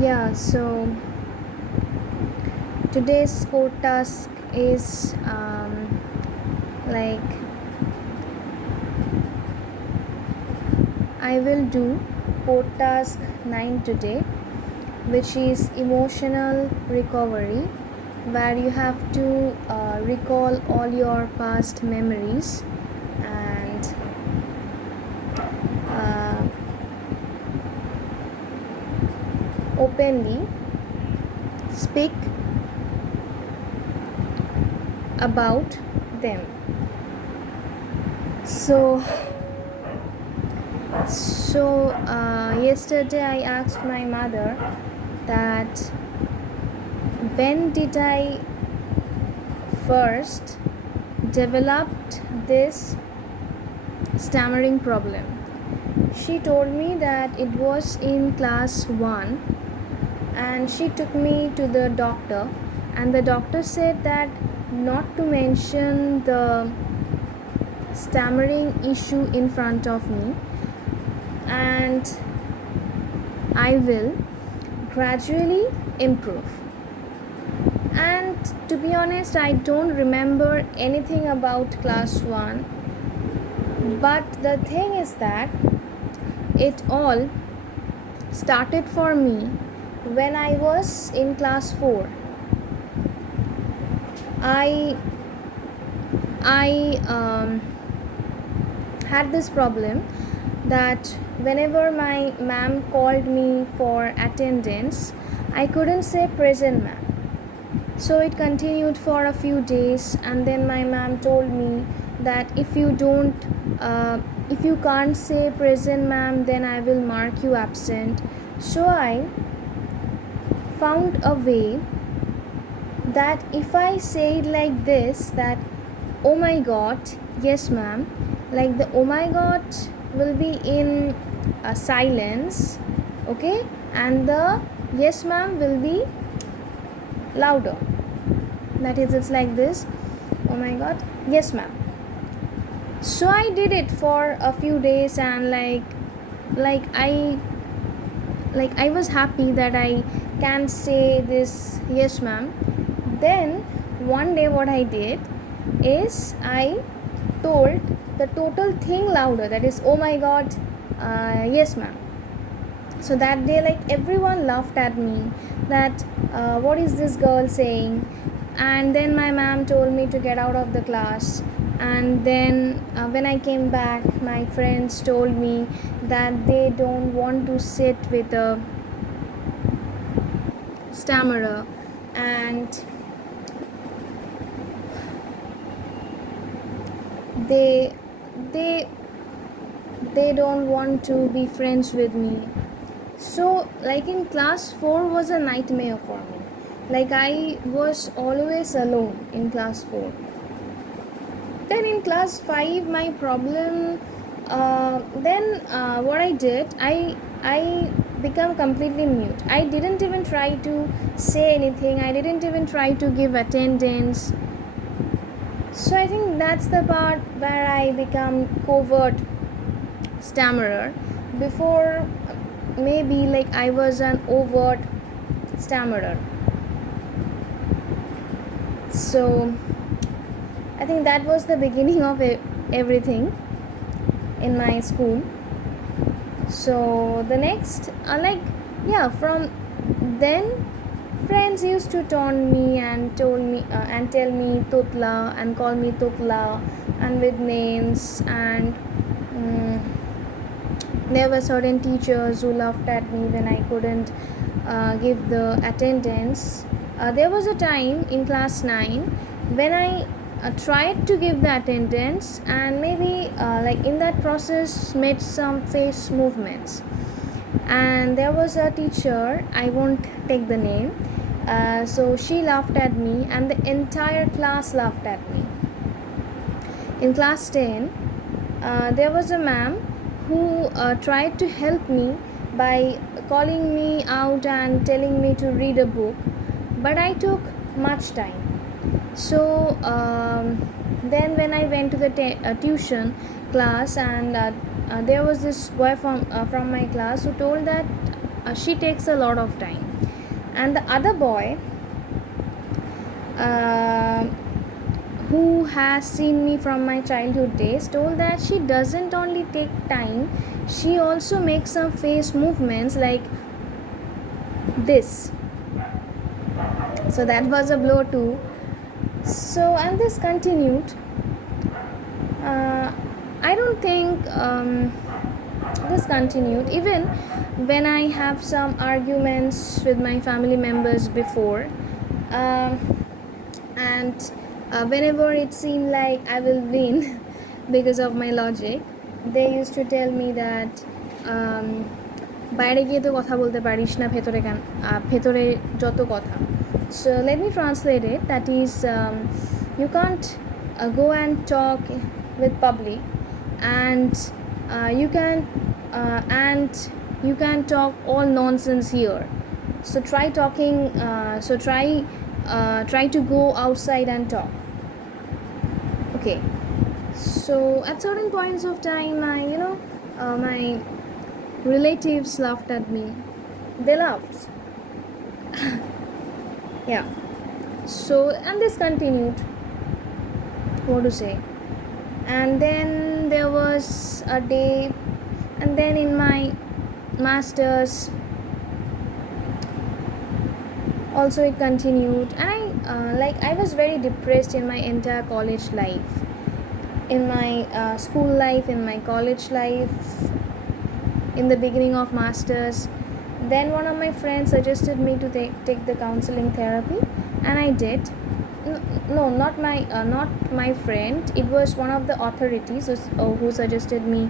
Yeah, so today's code task is like I will do code task 9 today, which is emotional recovery, where you have to recall all your past memories and uh, openly speak about them. So, yesterday I asked my mother that when did I first developed this stammering problem. She told me that it was in class 1, and she took me to the doctor, and the doctor said that not to mention the stammering issue in front of me, and I will gradually improve. And to be honest, I don't remember anything about class 1, but the thing is that it all started for me when I was in class 4. I I had this problem that whenever my ma'am called me for attendance, I couldn't say present ma'am. So it continued for a few days, and then my ma'am told me that if you can't say present ma'am, then I will mark you absent. So I found a way that if I say it like this, that oh my god, yes ma'am, like the oh my god will be in silence, okay, and the yes ma'am will be louder. That is, it's like this, oh my god, yes ma'am. So I did it for a few days, and like I was happy that I can say this yes ma'am. Then one day what I did is I told the total thing louder, that is oh my god, yes ma'am. So that day, like, everyone laughed at me that what is this girl saying. And then my ma'am told me to get out of the class, and then when I came back, my friends told me that they don't want to sit with a stammerer, and they they they don't want to be friends with me. So like in class 4 was a nightmare for me. Like I was always alone in class 4. Then in class 5 my problem, what I did, I become completely mute. I didn't even try to say anything, I didn't even try to give attendance. So I think that's the part where I become covert stammerer. Before, maybe like I was an overt stammerer. So I think that was the beginning of everything in my school. So the next, from then, friends used to taunt me and told me and tell me Tutla and call me Tutla and with names, and there were certain teachers who laughed at me when I couldn't give the attendance. There was a time in class 9 when I tried to give the attendance, and maybe like in that process made some face movements, and there was a teacher, I won't take the name, so she laughed at me and the entire class laughed at me. In class 10, there was a ma'am who tried to help me by calling me out and telling me to read a book, but I took much time. So then when I went to the tuition class, and there was this boy from my class who told that she takes a lot of time. And the other boy, uh, who has seen me from my childhood days, told that she doesn't only take time, she also makes some face movements like this. So that was a blow too. So, and this continued. uh, I don't think this continued even when I have some arguments with my family members before. um, and whenever it seemed like I will win because of my logic, they used to tell me that um, বাইরে গিয়ে তো কথা বলতে পারিস না, ভেতরে কেন, ভেতরে যত কথা. So let me translate it. That is, you can't go and talk with public, and and you can talk all nonsense here. So try talking. Try to go outside and talk. Okay. So at certain points of time, my relatives laughed at me. They laughed. Yeah. So, and this continued. What to say? And then there was a day, and then in my masters also it continued. And I was very depressed in my entire college life, in my school life, in my college life, in the beginning of masters. Then one of my friends suggested me to take the counseling therapy, and I did. No, not my friend. It was one of the authorities who suggested me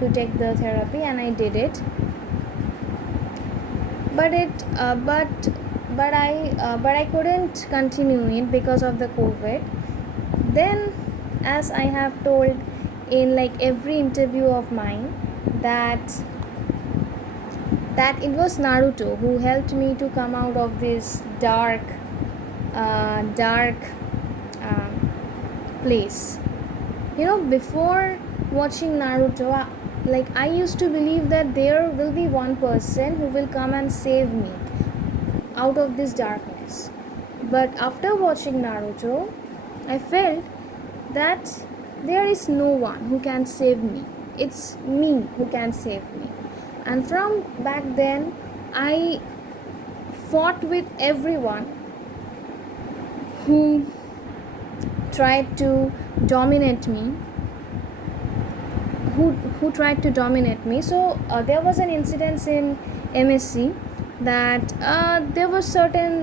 to take the therapy, and I did it. But I couldn't continue it because of the COVID. Then, as I have told in like every interview of mine, that it was Naruto who helped me to come out of this dark place. Before watching Naruto, I used to believe that there will be one person who will come and save me out of this darkness. But after watching Naruto, I felt that there is no one who can save me. It's me who can save me. And from back then, I fought with everyone who tried to dominate me. Who tried to dominate me. So there was an incident in MSc that there were certain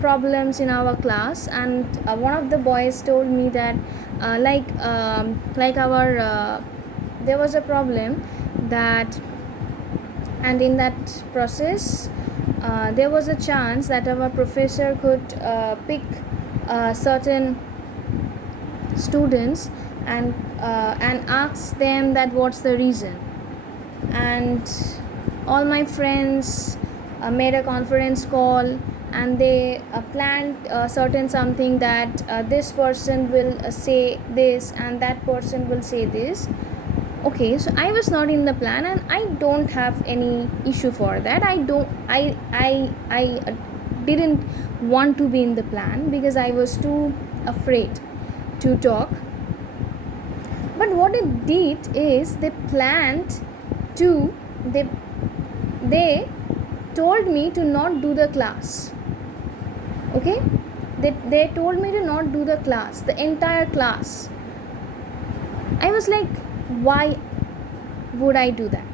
problems in our class, and one of the boys told me that there was a problem that, and in that process there was a chance that our professor could pick certain students and ask them that what's the reason. And all my friends made a conference call, and they planned certain something that this person will say this and that person will say this. Okay, so I was not in the plan, and I don't have any issue for that. I didn't want to be in the plan because I was too afraid to talk. But what it did is they told me to not do the class. Okay, they told me to not do the class, the entire class. I was like, why would I do that?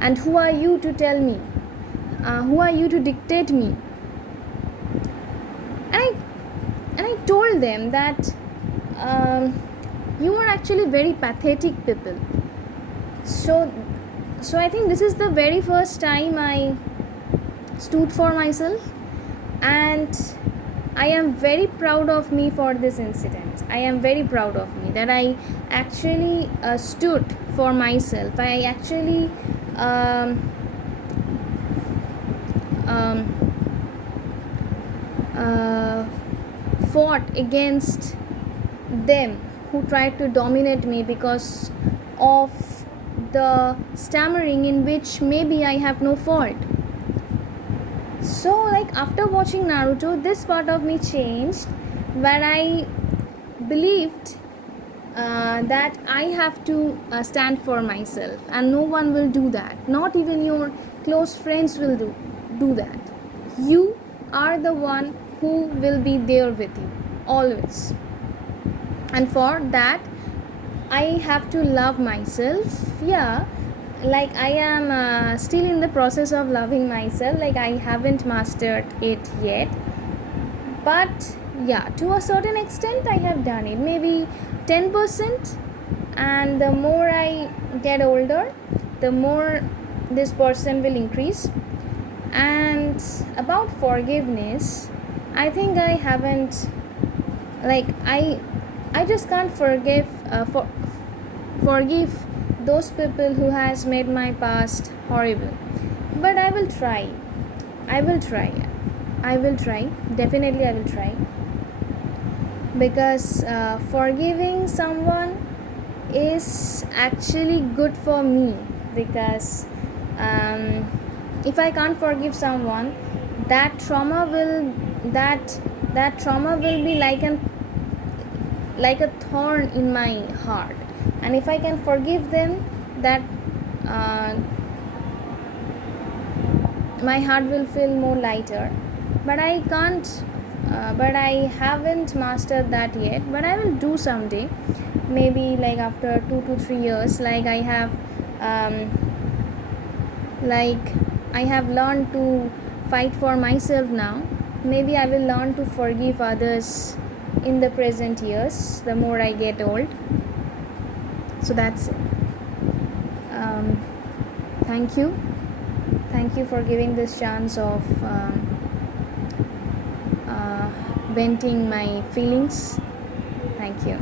And who are you to tell me? Who are you to dictate me? And I told them that you are actually very pathetic people. So I think this is the very first time I stood for myself, and I am very proud of me for this incident. I am very proud of me that I actually stood for myself. I actually fought against them who tried to dominate me because of the stammering in which maybe I have no fault. So like after watching Naruto, this part of me changed, where I believed that I have to stand for myself, and no one will do that. Not even your close friends will do that. You are the one who will be there with you always, and for that I have to love myself. Yeah, like I am still in the process of loving myself. Like I haven't mastered it yet, but yeah, to a certain extent I have done it, maybe 10%. And the more I get older, the more this person will increase. And about forgiveness, I think I haven't, like I just can't forgive those people who has made my past horrible. But I will try. I will try. I will try. Definitely I will try. Because forgiving someone is actually good for me. Because if I can't forgive someone, that trauma will be like a thorn in my heart. And if I can forgive them, that uh, my heart will feel more lighter. But I can't, but I haven't mastered that yet. But I will do someday, maybe like after 2 to 3 years. Um, like I have learned to fight for myself now. Maybe I will learn to forgive others in the present years, the more I get old. So that's it. um, thank you for giving this chance of venting my feelings. Thank you.